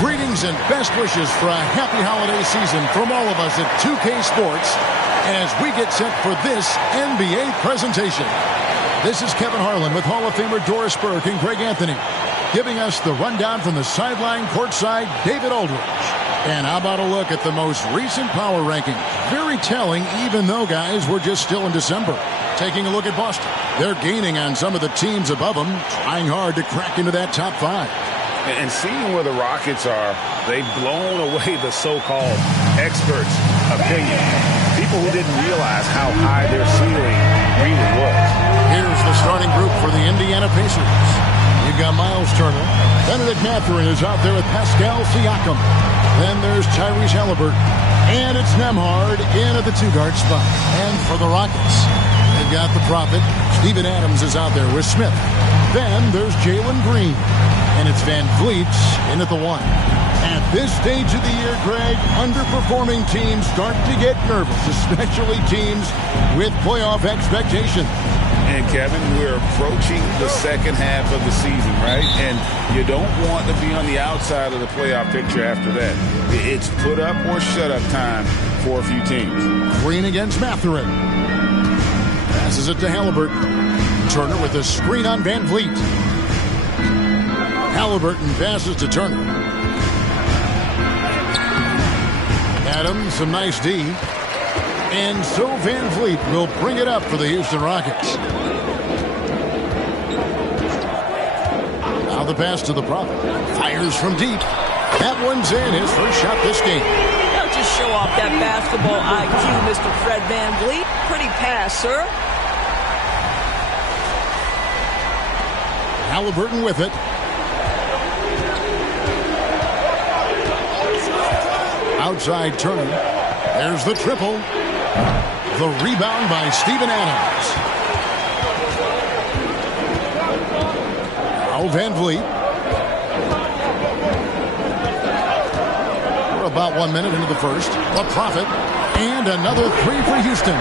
Greetings and best wishes for a happy holiday season from all of us at 2K Sports as we get set for this NBA presentation. This is Kevin Harlan with Hall of Famer Doris Burke and Greg Anthony, giving us the rundown from the sideline courtside, David Aldridge. And how about a look at the most recent power rankings? Very telling, even though, guys, we're just still in December. Taking a look at Boston. They're gaining on some of the teams above them, trying hard to crack into that top 5. And seeing where the Rockets are, they've blown away the so-called experts' opinion. People who didn't realize how high their ceiling really was. Here's the starting group for the Indiana Pacers. You've got Miles Turner. Benedict Mathurin is out there with Pascal Siakam. Then there's Tyrese Halliburton. And it's Nembhard in at the 2-guard spot. And for the Rockets, they've got the Prophet. Steven Adams is out there with Smith. Then there's Jalen Green. And it's Van Vliet in at the 1. At this stage of the year, Greg, underperforming teams start to get nervous, especially teams with playoff expectations. And, Kevin, we're approaching the second half of the season, right? And you don't want to be on the outside of the playoff picture after that. It's put up or shut up time for a few teams. Green against Mathurin. Passes it to Halliburton. Turner with a screen on Van Vliet. Halliburton passes to Turner. Adams, some nice D. And so Van Vliet will bring it up for the Houston Rockets. Now the pass to the Prophet. Fires from deep. That one's in. His first shot this game. Don't just show off that basketball IQ, Mr. Fred Van Vliet. Pretty pass, sir. Halliburton with it. Outside Turner. There's the triple. The rebound by Steven Adams. Now Van Vliet. We're about 1 minute into the first. The Prophet. And another 3 for Houston.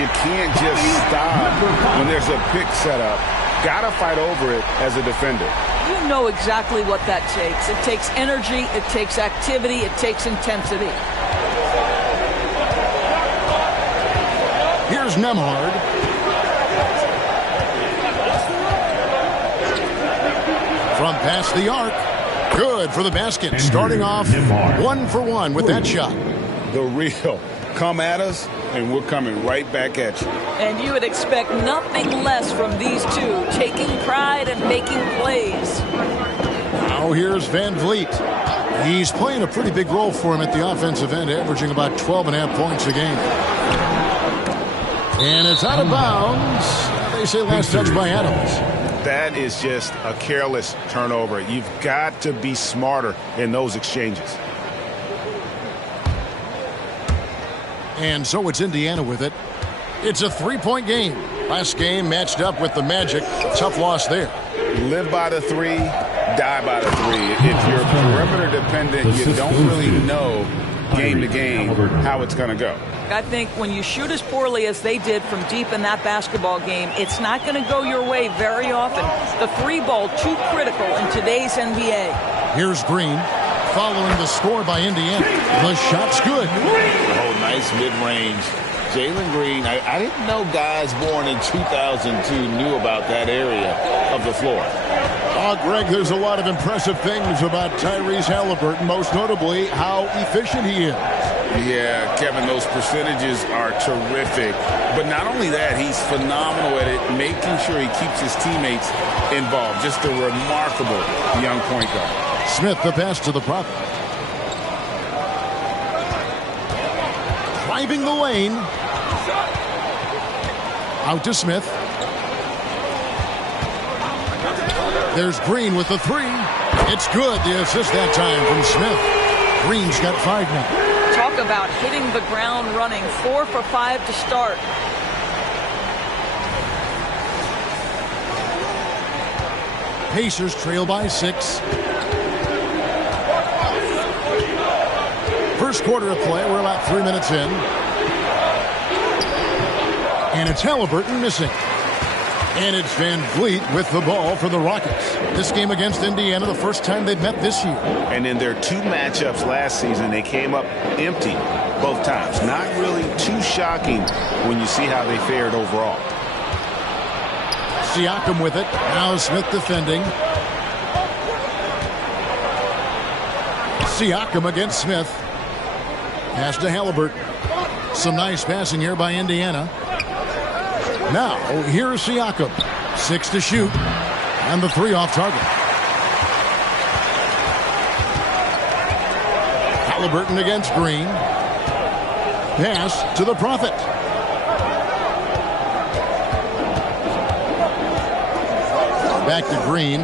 You can't just stop when there's a pick set up. Gotta fight over it as a defender. You know exactly what that takes. It takes energy, it takes activity, it takes intensity. Here's Nembhard. From past the arc. Good for the basket. Starting off 1 for 1 with that shot. The real. Come at us, and we're coming right back at you. And you would expect nothing less from these two, taking pride and making plays. Now here's Van Vliet. He's playing a pretty big role for him at the offensive end, averaging about 12.5 points a game. And it's out of bounds. They say last touch by Adams. That is just a careless turnover. You've got to be smarter in those exchanges. And so it's Indiana with it. It's a 3-point game. Last game matched up with the Magic. Tough loss there. Live by the 3, die by the 3. If you're perimeter dependent, you don't really know game to game how it's going to go. I think when you shoot as poorly as they did from deep in that basketball game, it's not going to go your way very often. The 3 ball too critical in today's NBA. Here's Green following the score by Indiana. The shot's good. Oh, nice mid-range. Jalen Green, I didn't know guys born in 2002 knew about that area of the floor. Oh, Greg, there's a lot of impressive things about Tyrese Halliburton, most notably how efficient he is. Yeah, Kevin, those percentages are terrific. But not only that, he's phenomenal at it, making sure he keeps his teammates involved. Just a remarkable young point guard. Smith, the pass to the Prophet. Driving the lane. Out to Smith. There's Green with the 3. It's good. The assist that time from Smith. Green's got 5 now. Talk about hitting the ground running. 4 for 5 to start. Pacers trail by 6. First quarter of play. We're about 3 minutes in. And it's Halliburton missing. And it's Van Vliet with the ball for the Rockets. This game against Indiana, the first time they've met this year. And in their 2 matchups last season, they came up empty both times. Not really too shocking when you see how they fared overall. Siakam with it. Now Smith defending. Siakam against Smith. Pass to Halliburton. Some nice passing here by Indiana. Now, here's Siakam. 6 to shoot. And the 3 off target. Halliburton against Green. Pass to the Prophet. Back to Green.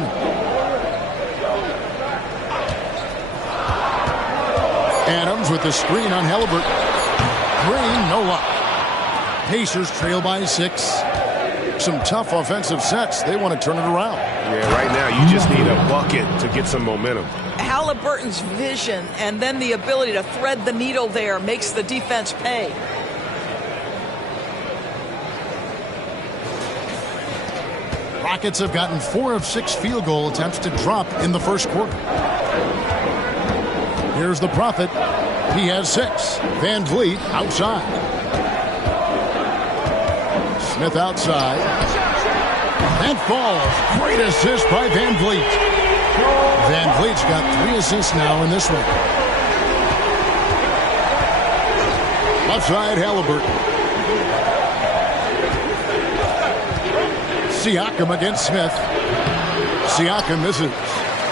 Adams with the screen on Halliburton. Green, no luck. Pacers trail by 6. Some tough offensive sets. They want to turn it around. Yeah, right now you just need a bucket to get some momentum. Halliburton's vision and then the ability to thread the needle there makes the defense pay. Rockets have gotten 4 of 6 field goal attempts to drop in the first quarter. Here's the Prophet. He has 6. Van Vliet outside. Smith outside. That falls. Great assist by Van Vliet. Van Vliet's got 3 assists now in this one. Left side, Halliburton. Siakam against Smith. Siakam misses.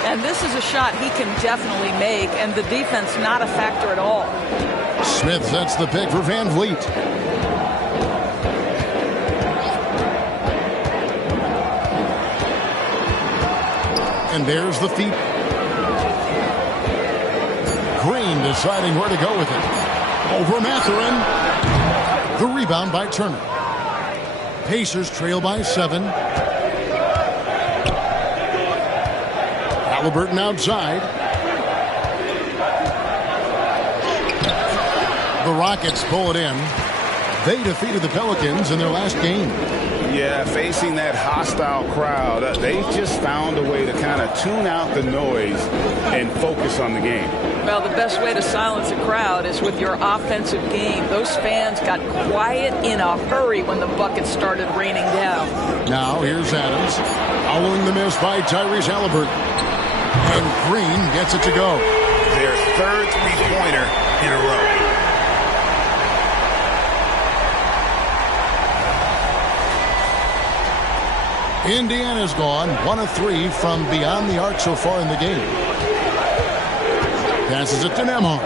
And this is a shot he can definitely make, and the defense not a factor at all. Smith sets the pick for Van Vliet. And there's the feet. Green deciding where to go with it. Over Mathurin. The rebound by Turner. Pacers trail by 7. Halliburton outside. The Rockets pull it in. They defeated the Pelicans in their last game. Yeah, facing that hostile crowd, they've just found a way to kind of tune out the noise and focus on the game. Well, the best way to silence a crowd is with your offensive game. Those fans got quiet in a hurry when the buckets started raining down. Now here's Adams. Following the miss by Tyrese Halliburton. And Green gets it to go. Their 3rd three-pointer in a row. Indiana's gone 1 of 3 from beyond the arc so far in the game. Passes it to Nembhard.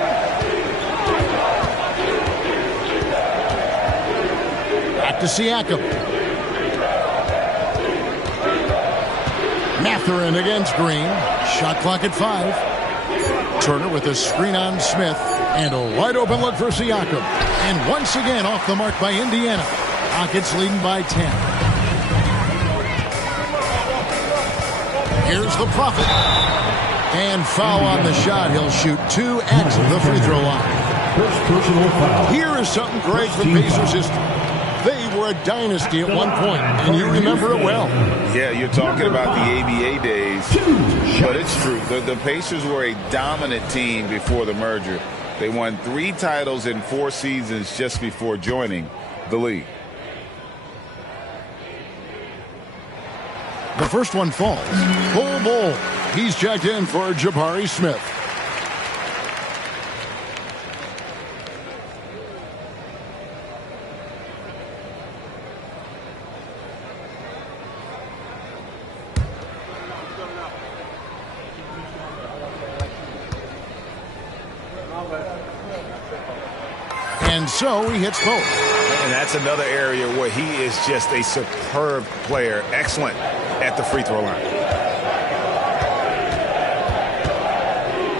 Back to Siakam. Mathurin against Green. Shot clock at 5. Turner with a screen on Smith. And a wide open look for Siakam. And once again off the mark by Indiana. Rockets leading by 10. Here's the Prophet. And foul on the shot. He'll shoot 2 at the free throw line. First personal foul. Here is something great from Pacers history. They were a dynasty at one point, and you remember it well. Yeah, you're talking about the ABA days, but it's true. The Pacers were a dominant team before the merger. They won 3 titles in 4 seasons just before joining the league. The first one falls. Full ball. He's checked in for Jabari Smith. And so he hits both. And that's another area where he is just a superb player. Excellent at the free throw line.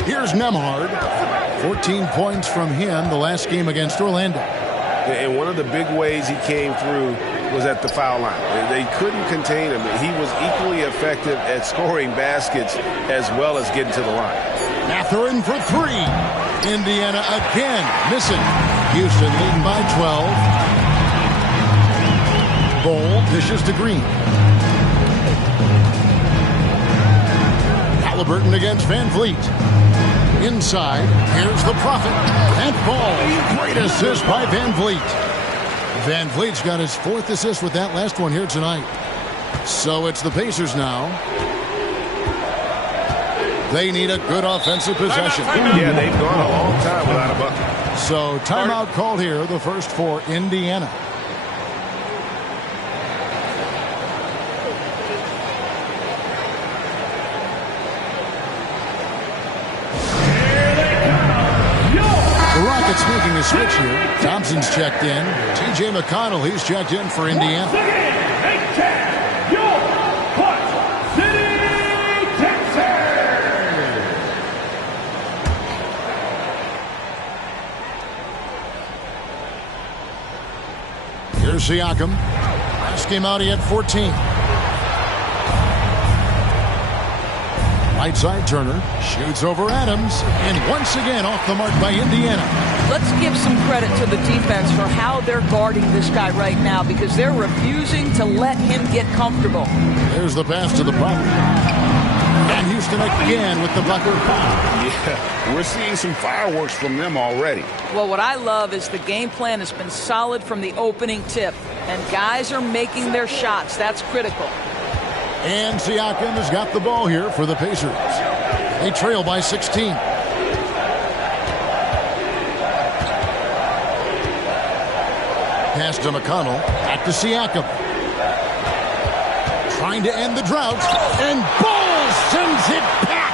Here's Nembhard. 14 points from him the last game against Orlando. And one of the big ways he came through was at the foul line. They couldn't contain him. He was equally effective at scoring baskets as well as getting to the line. Mathurin for 3. Indiana again missing. Houston leading by 12. Ball dishes to Green. Halliburton against Van Vliet. Inside, here's the Prophet. That ball, great assist by Van Vliet. Van Vliet's got his 4th assist with that last one here tonight. So it's the Pacers now. They need a good offensive possession. Yeah, they've gone a long time without a bucket. So timeout called here, the first for Indiana. Rockets making a switch here. Thompson's checked in. T.J. McConnell, he's checked in for Indiana. Here's Siakam. Last game out, he had 14. Right side, Turner shoots over Adams, and once again off the mark by Indiana. Let's give some credit to the defense for how they're guarding this guy right now, because they're refusing to let him get comfortable. There's the pass to the Prophet. And Houston again with the bucket. Yeah, we're seeing some fireworks from them already. Well, what I love is the game plan has been solid from the opening tip, and guys are making their shots. That's critical. And Siakam has got the ball here for the Pacers. They trail by 16. Pass to McConnell. Back to Siakam. Trying to end the drought. And Ball sends it back.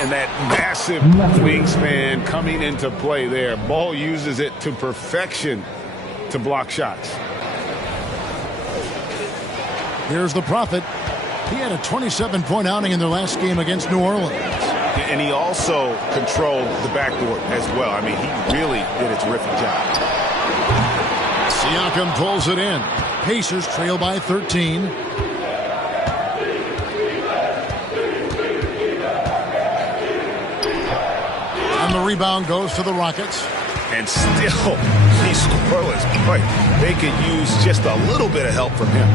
And that massive wingspan coming into play there. Ball uses it to perfection to block shots. Here's the Prophet. He had a 27-point outing in their last game against New Orleans. And he also controlled the backdoor as well. I mean, he really did a terrific job. Siakam pulls it in. Pacers trail by 13. And the rebound goes to the Rockets. And still, he's scoreless. Boy, they could use just a little bit of help from him.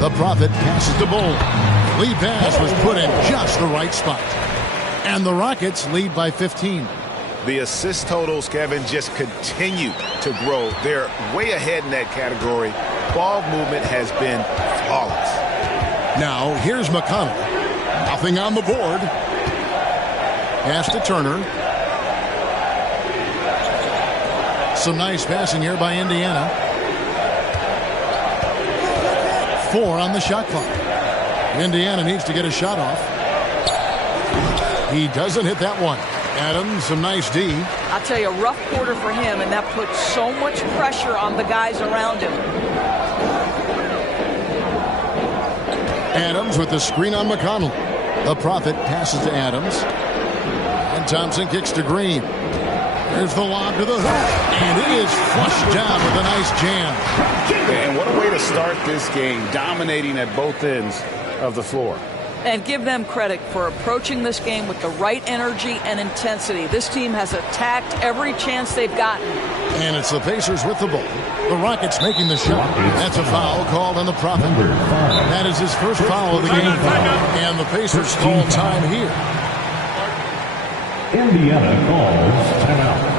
The Prophet passes to Bull. Lead pass was put in just the right spot. And the Rockets lead by 15. The assist totals, Kevin, just continue to grow. They're way ahead in that category. Ball movement has been flawless. Now, here's McConnell. Nothing on the board. Pass to Turner. Some nice passing here by Indiana. 4 on the shot clock. Indiana needs to get a shot off. He doesn't hit that one. Adams, some nice D. I'll tell you, a rough quarter for him, and that puts so much pressure on the guys around him. Adams with the screen on McConnell. The Prophet passes to Adams. And Thompson kicks to Green. There's the lob to the hoop. And it is flushed down with a nice jam. And what a way to start this game, dominating at both ends of the floor. And give them credit for approaching this game with the right energy and intensity. This team has attacked every chance they've gotten. And it's the Pacers with the ball. The Rockets making the shot. That's a foul called on the Prophet. That is his first foul of the game. And the Pacers call time here. Indiana calls timeout.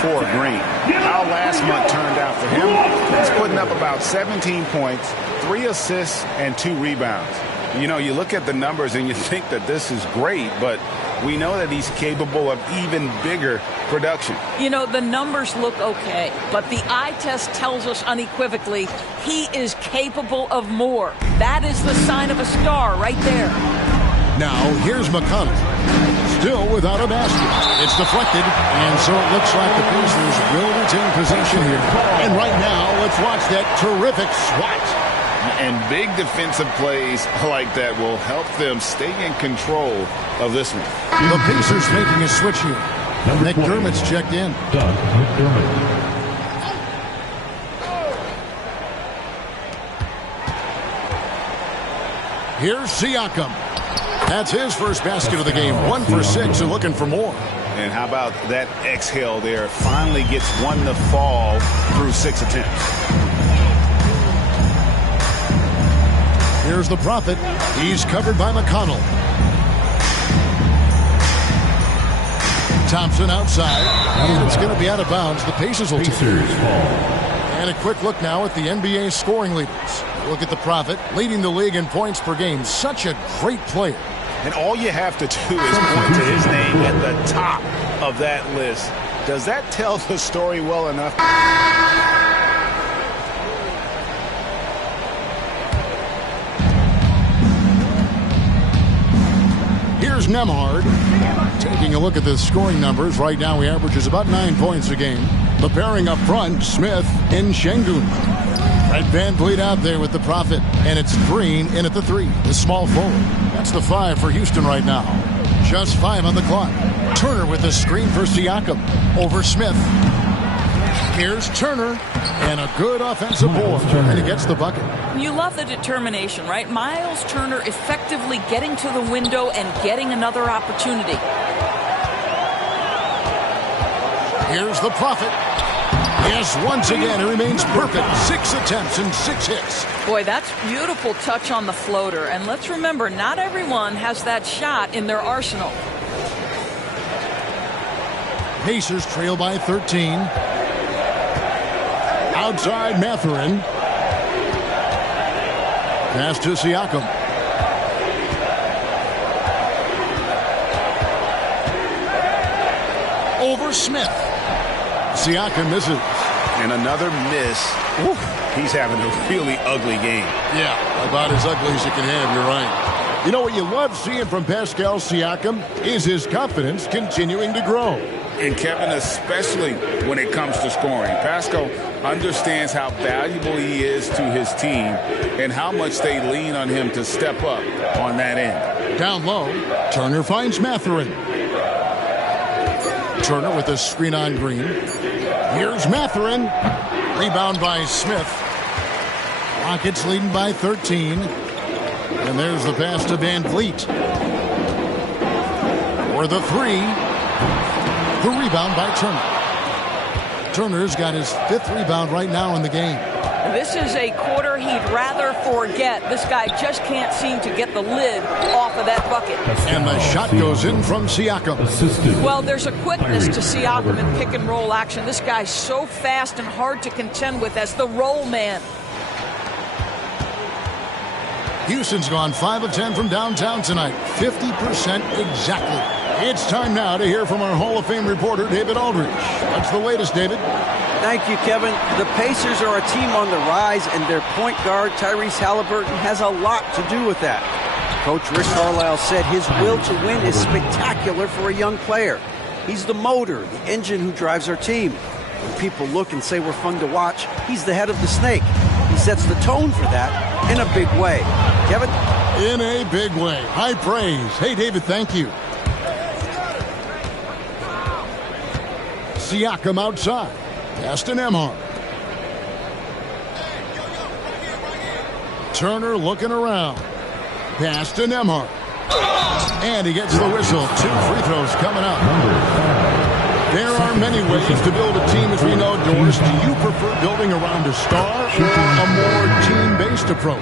For Green. How last month turned out for him. He's putting up about 17 points, 3 assists, and 2 rebounds. You know, you look at the numbers and you think that this is great, but we know that he's capable of even bigger production. You know, the numbers look okay, but the eye test tells us unequivocally he is capable of more. That is the sign of a star right there. Now, here's McConnell. still without a basket. It's deflected, and so it looks like the Pacers will retain possession here. And right now, let's watch that terrific swat. And big defensive plays like that will help them stay in control of this one. The Pacers making a switch here. McDermott's checked in. Doug McDermott. Here's Siakam. That's his first basket of the game. 1 for 6 and looking for more. And how about that exhale there? Finally gets one to fall through 6 attempts. Here's the Prophet. He's covered by McConnell. Thompson outside. And it's going to be out of bounds. The Pacers will take it. And a quick look now at the NBA scoring leaders. Look at the Prophet leading the league in points per game. Such a great player. And all you have to do is point to his name at the top of that list. Does that tell the story well enough? Here's Nembhard. Taking a look at the scoring numbers. Right now he averages about 9 points a game. The pairing up front, Smith and Şengün. Right, Van Vliet out there with the Prophet. And it's Green in at the 3. The small forward. That's the 5 for Houston right now. Just 5 on the clock. Turner with the screen for Siakam. Over Smith. Here's Turner. And a good offensive board. And he gets the bucket. You love the determination, right? Miles Turner effectively getting to the window and getting another opportunity. Here's the Prophet. Yes, once again, it remains perfect. 6 attempts and 6 hits. Boy, that's beautiful touch on the floater. And let's remember, not everyone has that shot in their arsenal. Pacers trail by 13. Outside Mathurin. Pass to Siakam. Over Smith. Siakam misses. And another miss. Oof, he's having a really ugly game. Yeah, about as ugly as you can have, you're right. You know what you love seeing from Pascal Siakam is his confidence continuing to grow. And Kevin, especially when it comes to scoring. Pascal understands how valuable he is to his team and how much they lean on him to step up on that end. Down low, Turner finds Mathurin. Turner with a screen on Green. Here's Mathurin. Rebound by Smith. Rockets leading by 13. And there's the pass to Van Vliet. For the 3. The rebound by Turner. Turner's got his 5th rebound right now in the game. This is a quarter he'd rather forget. This guy just can't seem to get the lid off of that bucket. And the shot goes in from Siakam. Well, there's a quickness to Siakam in pick and roll action. This guy's so fast and hard to contend with as the roll man. Houston's gone 5 of 10 from downtown tonight. 50% exactly. It's time now to hear from our Hall of Fame reporter, David Aldridge. What's the latest, David? Thank you, Kevin. The Pacers are a team on the rise, and their point guard, Tyrese Halliburton, has a lot to do with that. Coach Rick Carlisle said his will to win is spectacular for a young player. He's the motor, the engine who drives our team. When people look and say we're fun to watch, he's the head of the snake. He sets the tone for that in a big way. Kevin? In a big way. High praise. Hey, David, thank you. Siakam outside. Pass to Nembhard. Turner looking around. Pass to Nembhard. And he gets the whistle. 2 free throws coming up. There are many ways to build a team, as we know, Doris. Do you prefer building around a star or a more team-based approach?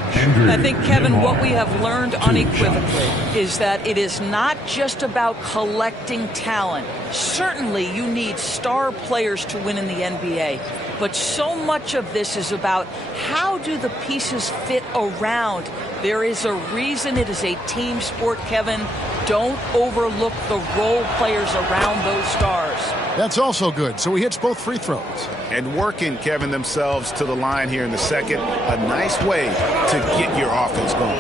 I think, Kevin, what we have learned unequivocally is that it is not just about collecting talent. Certainly, you need star players to win in the NBA. But so much of this is about how do the pieces fit around. There is a reason it is a team sport, Kevin. Don't overlook the role players around those stars. That's also good. So he hits both free throws. And working, Kevin, themselves to the line here in the second. A nice way to get your offense going.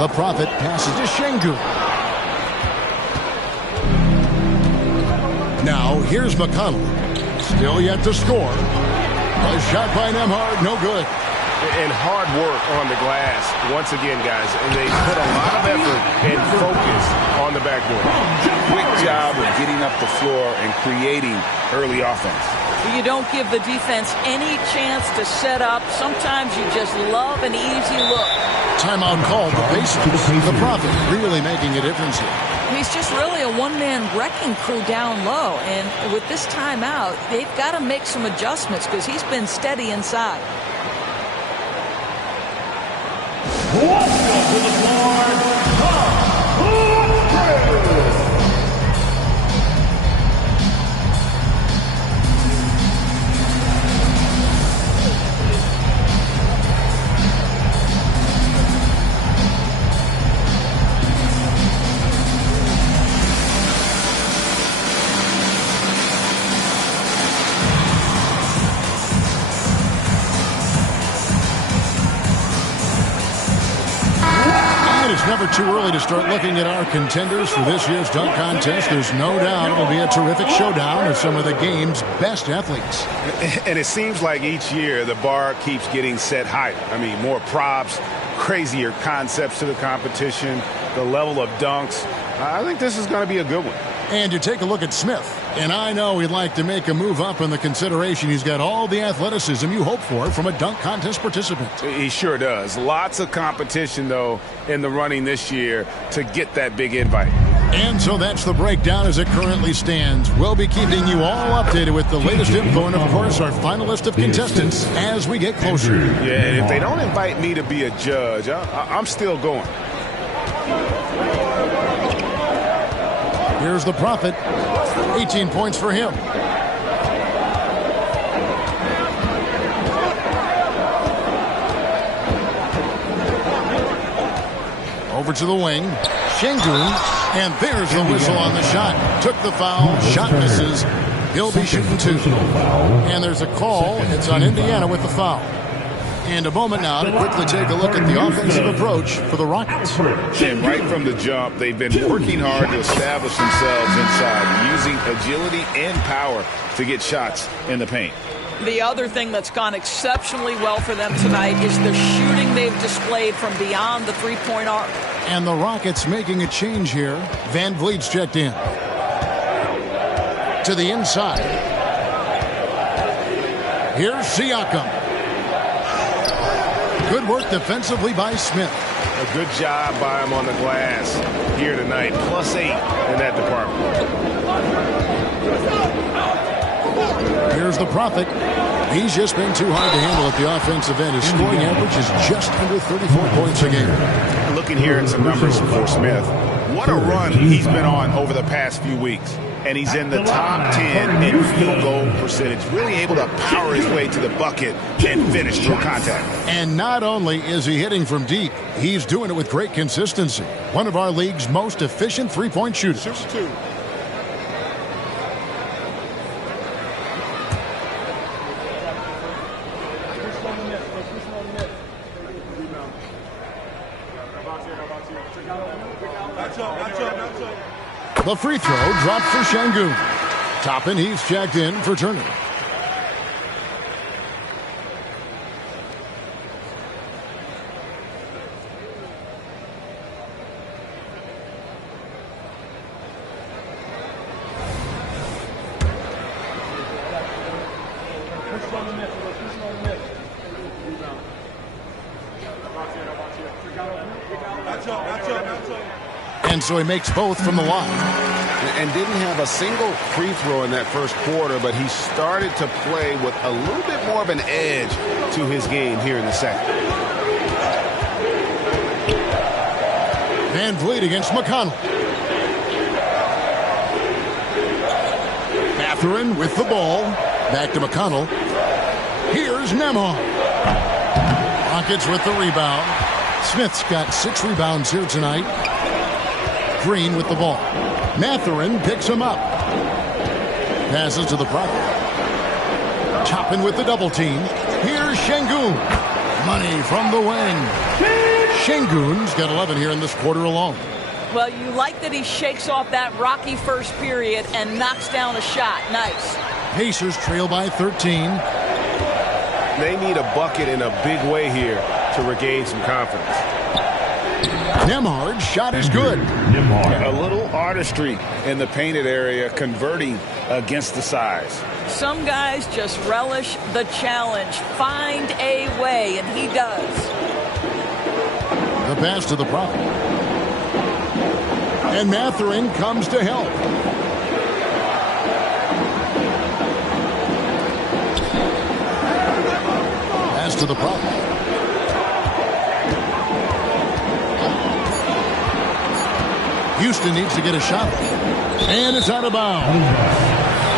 The Prophet passes to Şengün. Now here's McConnell. Still yet to score. A shot by Nembhard, no good. And hard work on the glass once again, guys. And they put a lot of effort and focus on the backboard. Quick job of getting up the floor and creating early offense. You don't give the defense any chance to set up. Sometimes you just love an easy look. Timeout called the Pacers. The Prophet really making a difference here. He's just really a one-man wrecking crew down low. And with this timeout, they've got to make some adjustments because he's been steady inside. Welcome to the floor, It's never too early to start looking at our contenders for this year's dunk contest. There's no doubt it'll be a terrific showdown of some of the game's best athletes. And it seems like each year the bar keeps getting set higher. I mean, more props, crazier concepts to the competition, the level of dunks. I think this is going to be a good one. And you take a look at Smith, and I know he'd like to make a move up in the consideration. He's got all the athleticism you hope for from a dunk contest participant. He sure does. Lots of competition, though, in the running this year to get that big invite. And so that's the breakdown as it currently stands. We'll be keeping you all updated with the latest info and, of course, our final list of contestants as we get closer. Yeah, and if they don't invite me to be a judge, I'm still going. Here's the Prophet. 18 points for him. Over to the wing. Şengün. And there's the whistle on the shot. Took the foul. Shot misses. He'll be shooting two. And there's a call. It's on Indiana with the foul. And a moment now to quickly take a look at the offensive approach for the Rockets. And right from the jump, they've been working hard to establish themselves inside, using agility and power to get shots in the paint. The other thing that's gone exceptionally well for them tonight is the shooting they've displayed from beyond the three-point arc. And the Rockets making a change here. Van Vliet's checked in. To the inside. Here's Siakam. Good work defensively by Smith. A good job by him on the glass here tonight. +8 in that department. Here's the Prophet. He's just been too hard to handle at the offensive end. His scoring average is just under 34 points a game. Looking here at some numbers for Smith. What a run he's been on over the past few weeks. And he's in the top 10 in field goal percentage. Really able to power his way to the bucket and finish through contact. And not only is he hitting from deep, he's doing it with great consistency. One of our league's most efficient three-point shooters. The free throw dropped for Şengün. Toppin, he's checked in for Turner. And so he makes both from the line. And didn't have a single free throw in that first quarter, but he started to play with a little bit more of an edge to his game here in the second. Van Vliet against McConnell. Mathurin with the ball. Back to McConnell. Here's Nembhard. Rockets with the rebound. Smith's got 6 rebounds here tonight. Green with the ball. Mathurin picks him up. Passes to the Prophet. Toppin with the double team. Here's Şengün. Money from the wing. Şengün's got 11 here in this quarter alone. Well, you like that he shakes off that rocky first period and knocks down a shot. Nice. Pacers trail by 13. They need a bucket in a big way here to regain some confidence. Nembhard's shot is good. A little artistry in the painted area, converting against the size. Some guys just relish the challenge. Find a way, and he does. The pass to the prop. And Mathurin comes to help. Pass to the prop. Houston needs to get a shot. And it's out of bounds.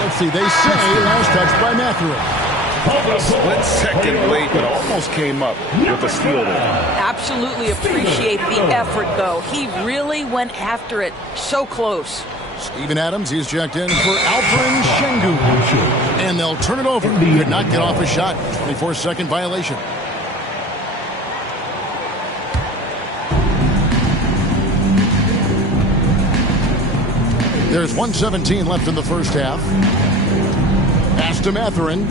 Let's see, they say last touch by Myera. A split second late, but almost came up with a steal there. Absolutely appreciate the effort, though. He really went after it. So close. Steven Adams, he's checked in for Alperen Şengün. And they'll turn it over. Could not get off a shot. 24-second violation. There's 1:17 left in the first half. Pass to Mathurin.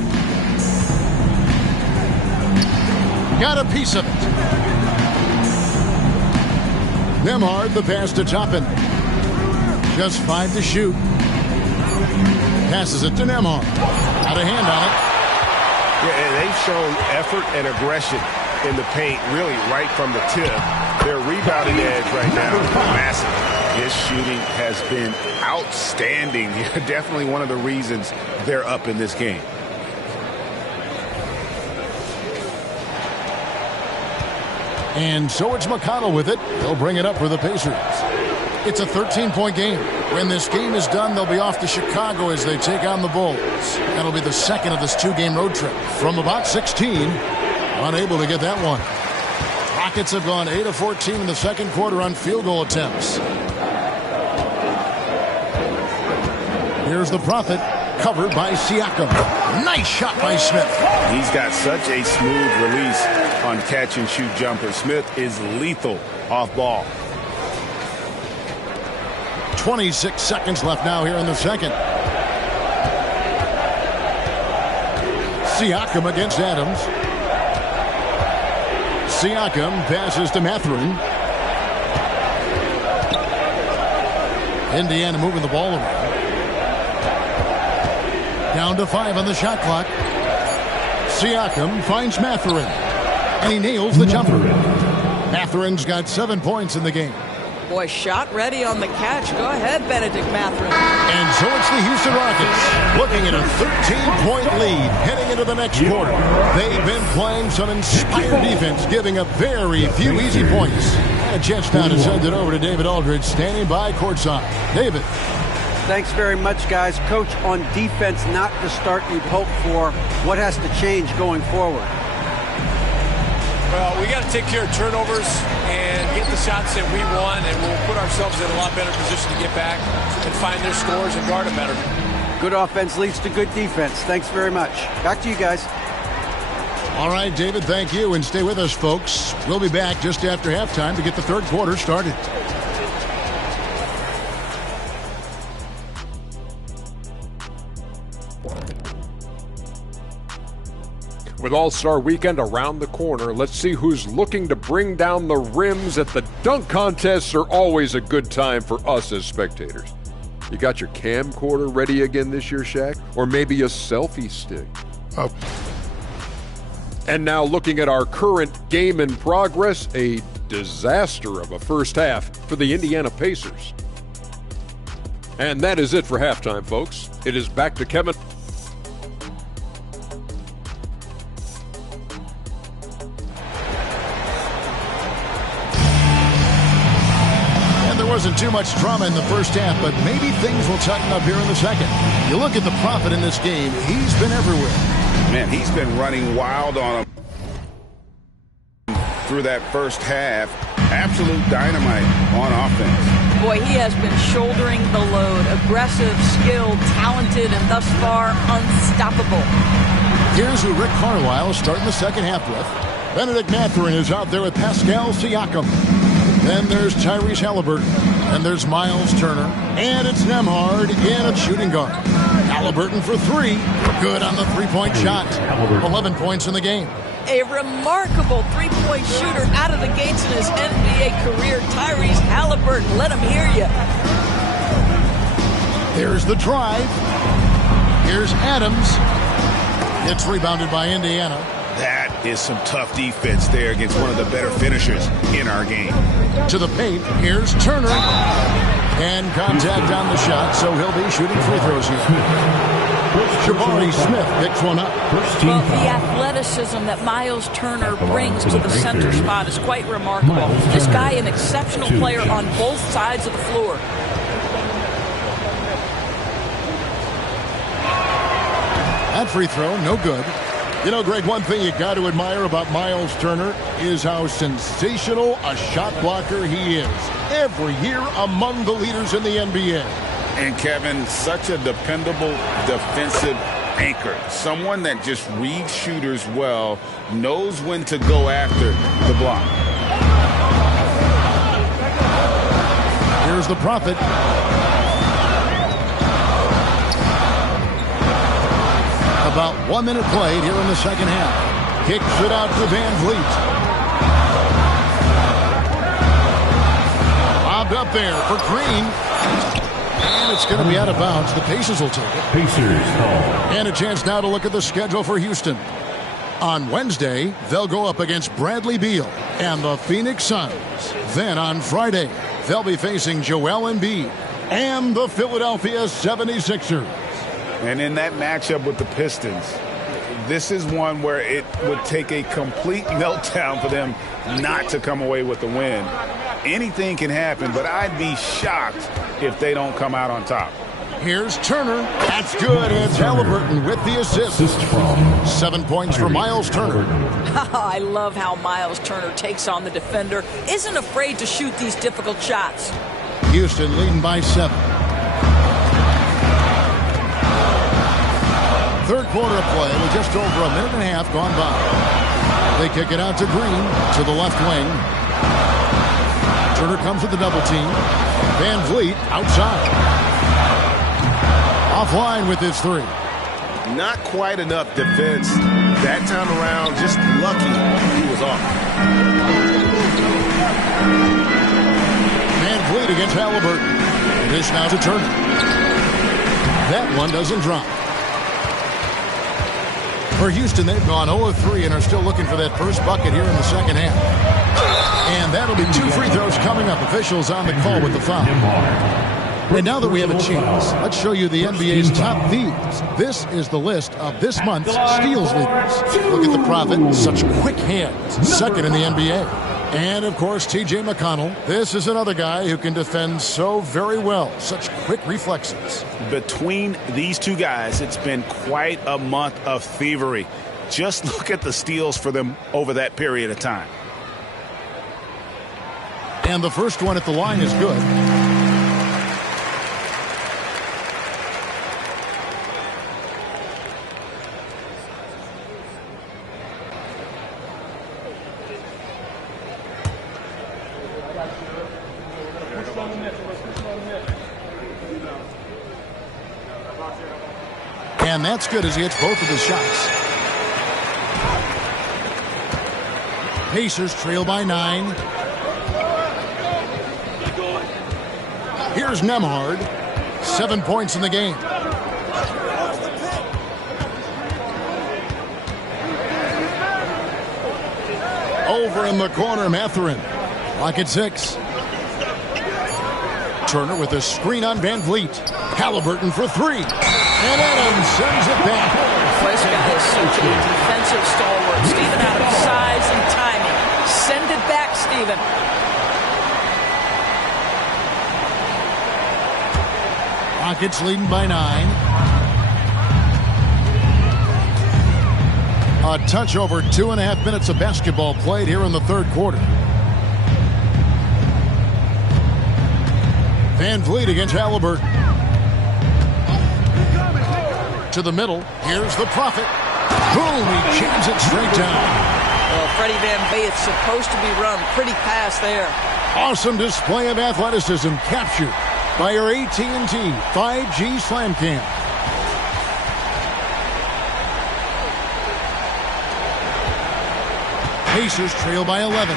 Got a piece of it. Nembhard, the pass to Toppin. Just 5 to shoot. Passes it to Nembhard. Got a hand on it. Yeah, and they've shown effort and aggression in the paint, really right from the tip. Their rebounding edge right now is massive. His shooting has been outstanding. Definitely one of the reasons they're up in this game. And so it's McConnell with it. He'll bring it up for the Pacers. It's a 13-point game. When this game is done, they'll be off to Chicago as they take on the Bulls. That'll be the second of this 2-game road trip. From about 16, unable to get that one. Rockets have gone 8 of 14 in the second quarter on field goal attempts. Here's the Prophet, covered by Siakam. Nice shot by Smith. He's got such a smooth release on catch-and-shoot jumper. Smith is lethal off ball. 26 seconds left now here in the second. Siakam against Adams. Siakam passes to Mathurin. Indiana moving the ball around. Down to 5 on the shot clock. Siakam finds Mathurin. And he nails the jumper. Mathurin's got 7 points in the game. Boy, shot ready on the catch. Go ahead, Benedict Mathurin. And so it's the Houston Rockets looking at a 13-point lead heading into the next quarter. They've been playing some inspired defense, giving up very few easy points. And a chance now to send it over to David Aldridge, standing by courtside. David. Thanks very much, guys. Coach, on defense, not the start you'd hope for. What has to change going forward? Well, we got to take care of turnovers and get the shots that we want, and we'll put ourselves in a lot better position to get back and find their scores and guard them better. Good offense leads to good defense. Thanks very much. Back to you guys. All right, David, thank you. And stay with us, folks. We'll be back just after halftime to get the third quarter started. With All-Star Weekend around the corner, let's see who's looking to bring down the rims at the dunk contests. Are always a good time for us as spectators. You got your camcorder ready again this year, Shaq? Or maybe a selfie stick? Oh. And now looking at our current game in progress, a disaster of a first half for the Indiana Pacers. And that is it for halftime, folks. It is back to Kevin. Wasn't too much drama in the first half, but maybe things will tighten up here in the second. You look at the Prophet in this game, he's been everywhere. Man, he's been running wild on him through that first half. Absolute dynamite on offense. Boy, he has been shouldering the load. Aggressive, skilled, talented, and thus far unstoppable. Here's who Rick Carlisle is starting the second half with. Benedict Mathurin is out there with Pascal Siakam. Then there's Tyrese Halliburton. And there's Myles Turner. And it's Nembhard in at shooting guard. Halliburton for three. Good on the three-point shot. 11 points in the game. A remarkable three-point shooter out of the gates in his NBA career, Tyrese Halliburton. Let him hear you. There's the drive. Here's Adams. It's rebounded by Indiana. That is some tough defense there against one of the better finishers in our game. To the paint, here's Turner. And contact on the shot, so he'll be shooting free throws here. Jabari Smith picks one up. Well, the athleticism that Myles Turner brings to the center spot is quite remarkable. This guy, an exceptional player on both sides of the floor. That free throw, no good. You know, Greg, one thing you got to admire about Myles Turner is how sensational a shot blocker he is. Every year among the leaders in the NBA. And Kevin, such a dependable defensive anchor. Someone that just reads shooters well, knows when to go after the block. Here's the Prophet. About 1 minute played here in the second half. Kicks it out to Van Vliet. Bobbed up there for Green. And it's going to be out of bounds. The Pacers will take it. Pacers call. And a chance now to look at the schedule for Houston. On Wednesday, they'll go up against Bradley Beal and the Phoenix Suns. Then on Friday, they'll be facing Joel Embiid and the Philadelphia 76ers. And in that matchup with the Pistons, this is one where it would take a complete meltdown for them not to come away with the win. Anything can happen, but I'd be shocked if they don't come out on top. Here's Turner. That's good. It's Halliburton with the assist. 7 points for Myles Turner. I love how Myles Turner takes on the defender. Isn't afraid to shoot these difficult shots. Houston leading by 7. Third quarter of play with just over a minute and a half gone by. They kick it out to Green to the left wing. Turner comes with the double team. Van Vliet outside. Offline with his three. Not quite enough defense that time around. Just lucky he was off. Van Vliet against Halliburton. Dish now to Turner. That one doesn't drop. For Houston, they've gone 0-3 and are still looking for that first bucket here in the second half. And that'll be 2 free throws coming up. Officials on the call with the foul. And now that we have a chance, let's show you the NBA's top thieves. This is the list of this month's steals leaders. Look at the Prophet, such quick hands, second in the NBA. And, of course, T.J. McConnell. This is another guy who can defend so very well. Such quick reflexes. Between these two guys, it's been quite a month of thievery. Just look at the steals for them over that period of time. And the first one at the line is good. And that's good as he hits both of his shots. Pacers trail by 9. Here's Nembhard. 7 points in the game. Over in the corner, Mathurin. Lock at 6. Turner with a screen on Van Vliet. Halliburton for 3. And Adams sends it back. This guy is such a defensive stalwart. Steven out of size and timing. Send it back, Steven. Rockets leading by 9. A touch over 2.5 minutes of basketball played here in the third quarter. Van Vliet against Halliburton. To the middle. Here's the Prophet. Boom, he jams it straight down. Well, Freddie VanVleet, it's supposed to be run. Pretty pass there. Awesome display of athleticism captured by our AT&T 5G Slam Cam. Pacers trail by 11.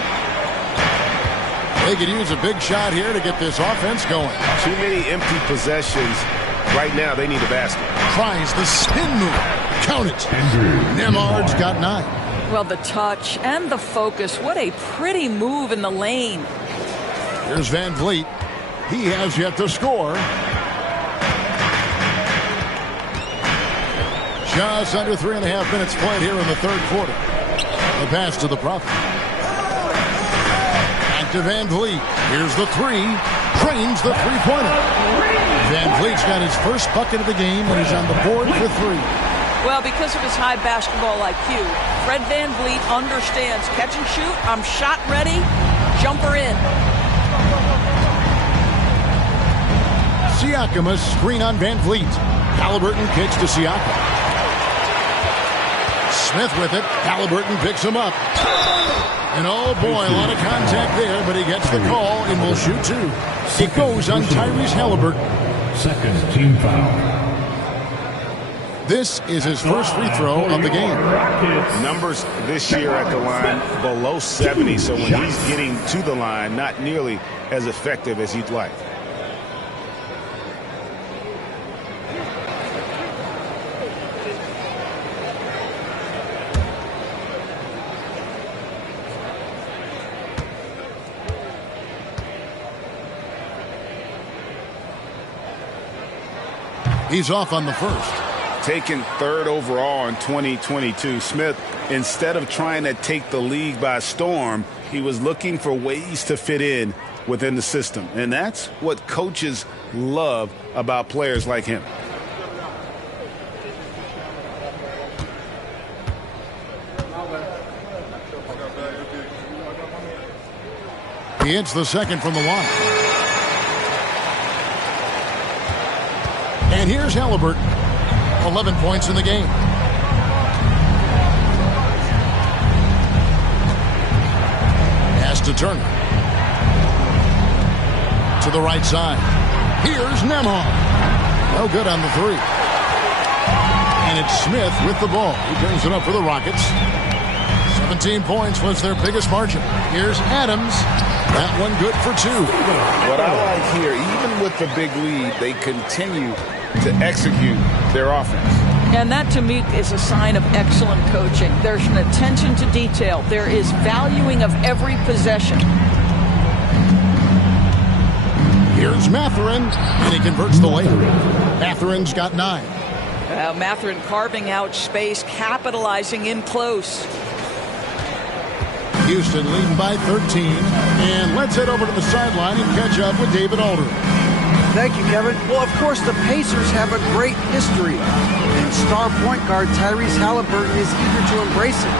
They could use a big shot here to get this offense going. Too many empty possessions. Right now, they need a basket. Tries the spin move. Count it. Nemhard's got 9. Well, the touch and the focus. What a pretty move in the lane. Here's VanVleet. He has yet to score. Just under 3.5 minutes played here in the third quarter. The pass to the Prophet. Back to VanVleet. Here's the three. Drains the three-pointer. VanVleet's got his first bucket of the game, and he's on the board for 3. Well, because of his high basketball IQ, Fred VanVleet understands catch and shoot. I'm shot ready. Jumper in. Siakam, a screen on VanVleet. Halliburton kicks to Siakam. Smith with it. Halliburton picks him up. And oh boy, a lot of contact there, but he gets the call and will shoot 2. It goes on Tyrese Halliburton. Second team foul. This is his first free throw of the game. Numbers this year at the line below 70, so when he's getting to the line, not nearly as effective as he'd like. He's off on the first. Taken 3rd overall in 2022, Smith, instead of trying to take the league by storm, he was looking for ways to fit in within the system. And that's what coaches love about players like him. He hits the second from the line. And here's Halliburton. 11 points in the game. Pass to Turner. To the right side. Here's Nemhard. No good on the 3. And it's Smith with the ball. He brings it up for the Rockets. 17 points was their biggest margin. Here's Adams. That one good for 2. What I like here, even with the big lead, they continue to execute their offense. And that, to me, is a sign of excellent coaching. There's an attention to detail. There is valuing of every possession. Here's Mathurin, and he converts the layup. Mathurin's got 9. Mathurin carving out space, capitalizing in close. Houston leading by 13. And let's head over to the sideline and catch up with David Aldridge. Thank you, Kevin. Well, of course, the Pacers have a great history, and star point guard Tyrese Halliburton is eager to embrace it.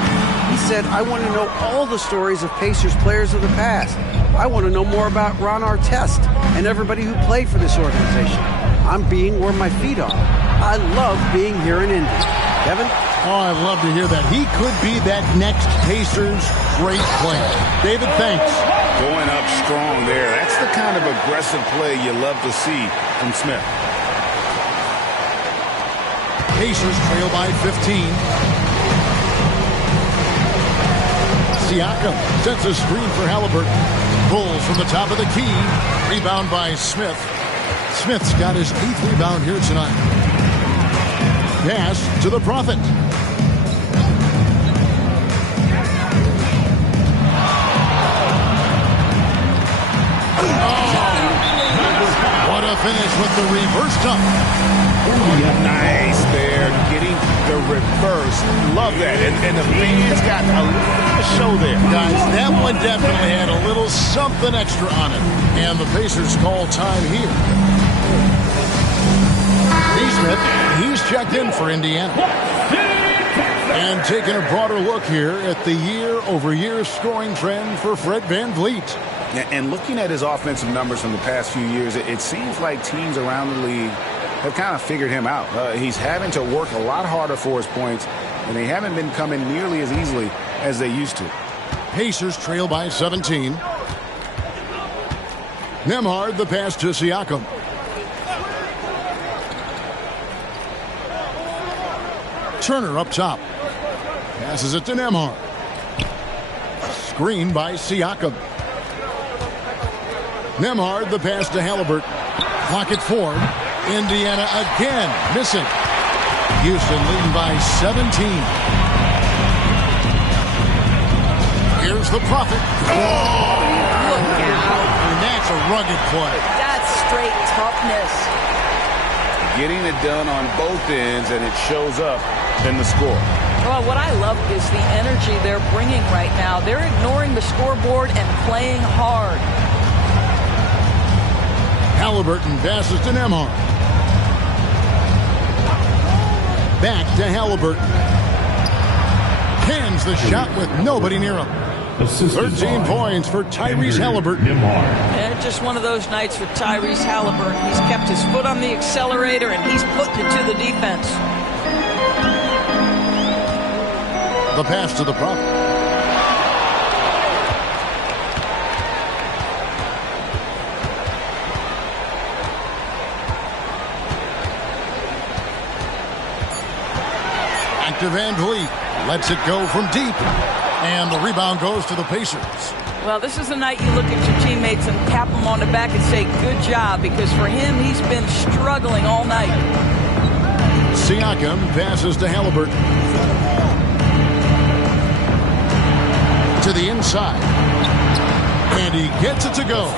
He said, I want to know all the stories of Pacers players of the past. I want to know more about Ron Artest and everybody who played for this organization. I'm being where my feet are. I love being here in Indy. Kevin? Oh, I'd love to hear that. He could be that next Pacers great player. David, thanks. Going up strong there. That's the kind of aggressive play you love to see from Smith. Pacers trail by 15. Siakam sets a screen for Halliburton. Pulls from the top of the key. Rebound by Smith. Smith's got his 8th rebound here tonight. Pass to the Prophet. What a finish with the reverse dunk. Nice there, getting the reverse. Love that. And the fans got a little show there. Guys, that one definitely had a little something extra on it. And the Pacers call time here. Smith, he's checked in for Indiana. And taking a broader look here at the year-over-year scoring trend for Fred VanVleet. And looking at his offensive numbers from the past few years, it seems like teams around the league have kind of figured him out. He's having to work a lot harder for his points, and they haven't been coming nearly as easily as they used to. Pacers trail by 17. Nembhard, the pass to Siakam. Turner up top. Passes it to Nembhard. Screen by Siakam. Nembhard, the pass to Halliburton. Clock at 4. Indiana again missing. Houston leading by 17. Here's the Prophet. Oh, look out. And that's a rugged play. That's straight toughness. Getting it done on both ends, and it shows up in the score. Well, what I love is the energy they're bringing right now. They're ignoring the scoreboard and playing hard. Halliburton passes to Nembhard. Back to Halliburton. Cans the shot with nobody near him. 13 points for Tyrese Halliburton. And just one of those nights for Tyrese Halliburton. He's kept his foot on the accelerator, and he's putting it to the defense. The pass to the Prophet. Back to Van Vliet. Lets it go from deep. And the rebound goes to the Pacers. Well, this is the night you look at your teammates and tap them on the back and say, good job, because for him, he's been struggling all night. Siakam passes to Halliburton. To the inside. And he gets it to go.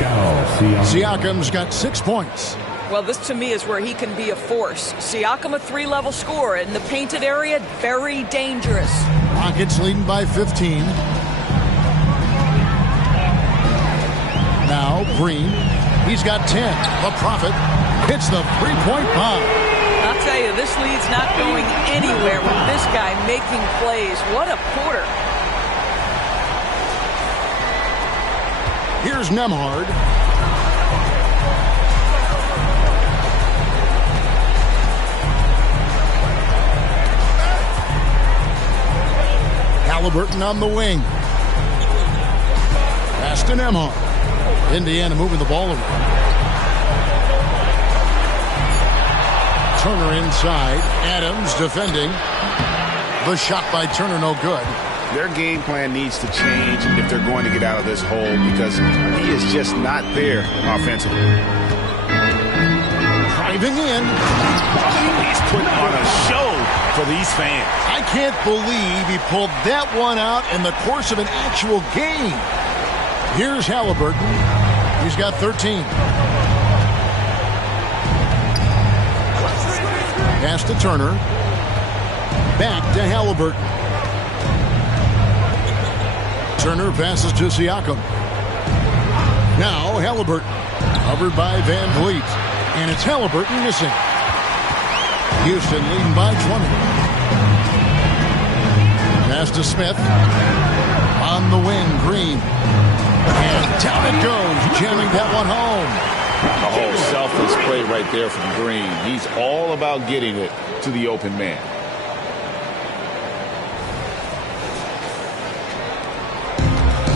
Siakam's got 6 points. Well, this to me is where he can be a force. Siakam, a 3-level scorer in the painted area, very dangerous. Rockets leading by 15. Now Green. He's got 10. The Prophet hits the three-point bomb. I'll tell you, this lead's not going anywhere with this guy making plays. What a quarter. Here's Nembhard. Halliburton on the wing. Pass to Nembhard. Indiana moving the ball around. Turner inside. Adams defending. The shot by Turner no good. Their game plan needs to change if they're going to get out of this hole, because he is just not there offensively. Driving in. He's putting on a show for these fans. I can't believe he pulled that one out in the course of an actual game. Here's Halliburton. He's got 13. Pass to Turner. Back to Halliburton. Turner passes to Siakam. Now Halliburton. Covered by Van Vliet. And it's Halliburton missing. Houston leading by 20. Pass to Smith. On the wing, Green. And down it goes, jamming that one home. A whole selfless play right there from Green. He's all about getting it to the open man.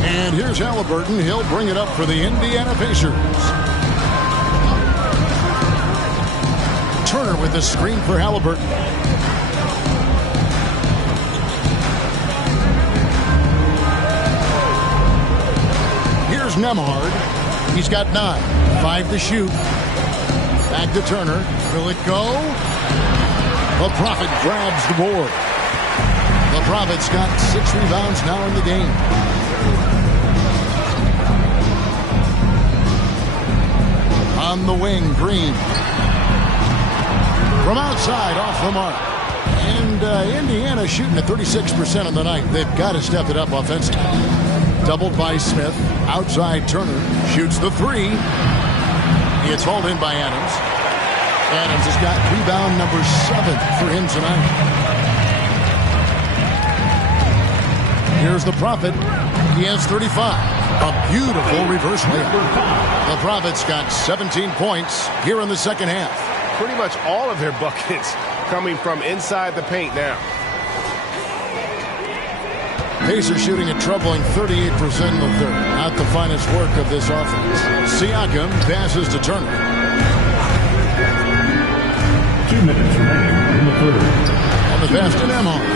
And here's Halliburton. He'll bring it up for the Indiana Pacers. Turner with the screen for Halliburton. Here's Nembhard. He's got 9. 5 to shoot. Back to Turner. Will it go? The Prophet grabs the board. The Prophet's got 6 rebounds now in the game. On the wing, Green. From outside, off the mark. And Indiana shooting at 36% on the night. They've got to step it up offensively. Doubled by Smith. Outside, Turner shoots the 3. It's hauled in by Adams. Adams has got rebound number 7 for him tonight. Here's the Prophet. He has 35. A beautiful reverse layup. The Prophet's got 17 points here in the second half. Pretty much all of their buckets coming from inside the paint now. Pacers shooting a troubling 38% in the third. Not the finest work of this offense. Siakam passes to Turner. 2 minutes remaining in the third. On the pass to Nemhard.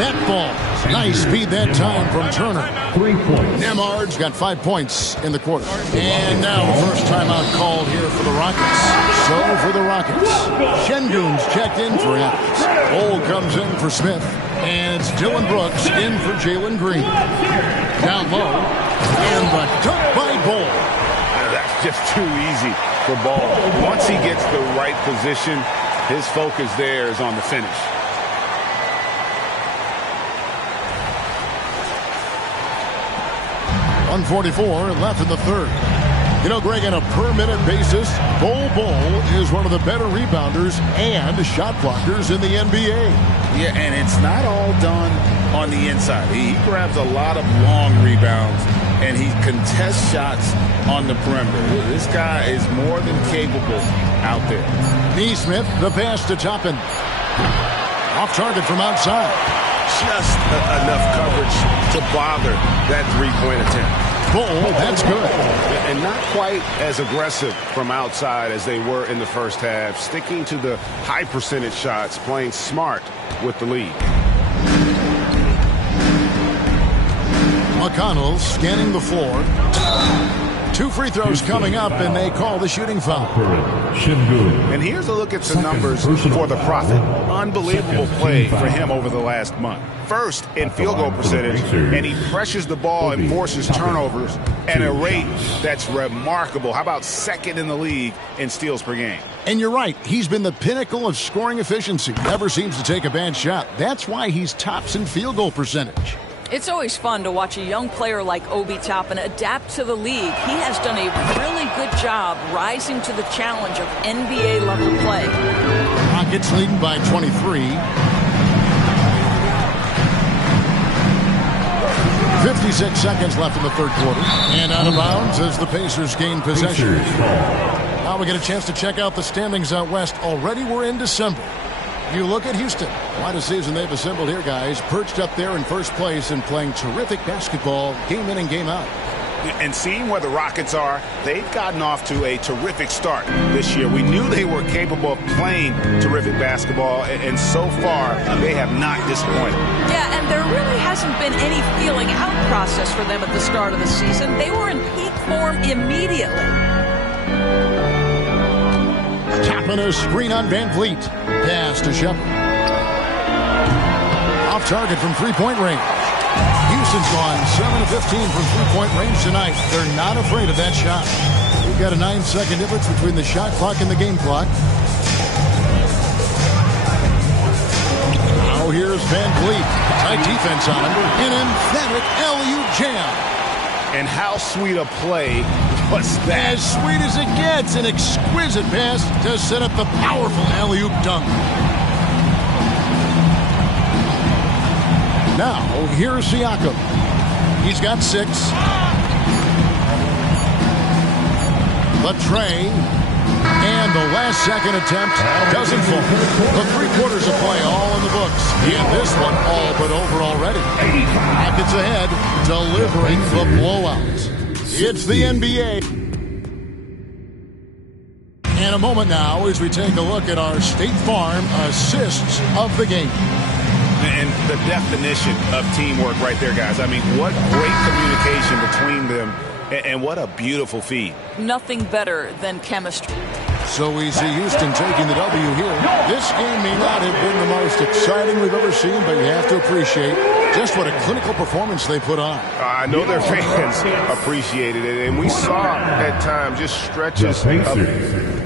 That ball. Nice speed that time from Turner. 3 points. Nemhard's got 5 points in the quarter. And now the first timeout called here for the Rockets. So for the Rockets, Şengün's checked in for Adams. Cole comes in for Smith. And it's Dylan Brooks in for Jalen Green. Down low. And the dunk by Ball. That's just too easy for Ball. Once he gets the right position, his focus there is on the finish. .144 left in the third. You know, Greg, on a per-minute basis, Bol is one of the better rebounders and shot blockers in the NBA. Yeah, and it's not all done on the inside. He grabs a lot of long rebounds, and he contests shots on the perimeter. This guy is more than capable out there. Neesmith, the pass to Toppin. Off target from outside. Just enough coverage to bother that three-point attempt. Bol, that's good. And not quite as aggressive from outside as they were in the first half. Sticking to the high percentage shots, playing smart with the lead. McConnell scanning the floor. 2 free throws coming up, and they call the shooting foul. And here's a look at the numbers for the Prophet. Unbelievable play for him over the last month. First in field goal percentage, and he pressures the ball and forces turnovers at a rate that's remarkable. How about second in the league in steals per game? And you're right. He's been the pinnacle of scoring efficiency. Never seems to take a bad shot. That's why he's tops in field goal percentage. It's always fun to watch a young player like Obi Toppin adapt to the league. He has done a really good job rising to the challenge of NBA-level play. Rockets leading by 23. 56 seconds left in the third quarter. And out of bounds as the Pacers gain possession. Now we get a chance to check out the standings out west. Already we're in December. You look at Houston. Quite a season they've assembled here, guys. Perched up there in first place and playing terrific basketball game in and game out. And seeing where the Rockets are, they've gotten off to a terrific start this year. We knew they were capable of playing terrific basketball, and so far, they have not disappointed. Yeah, and there really hasn't been any feeling out process for them at the start of the season. They were in peak form immediately. Toppin a screen on Van Vliet. Pass to Shepard. Off target from three-point range. Houston's gone 7 of 15 from three-point range tonight. They're not afraid of that shot. We've got a 9-second difference between the shot clock and the game clock. Now here's Van Vliet. Tight defense on him. An emphatic LU jam. And how sweet a play was that? As sweet as it gets. An exquisite pass to set up the powerful alley-oop dunk. Now, here's Siakam. He's got 6. The tray. And the last second attempt doesn't fall. The 3 quarters of play all in the books. And this one all but over already. Rockets ahead, delivering the blowout. It's the NBA. And a moment now as we take a look at our State Farm assists of the game. And the definition of teamwork right there, guys. I mean, what great communication between them, and what a beautiful feed. Nothing better than chemistry. So we see Houston taking the W here. This game may not have been the most exciting we've ever seen, but you have to appreciate just what a clinical performance they put on. I know their fans appreciated it, and we saw at times just stretches of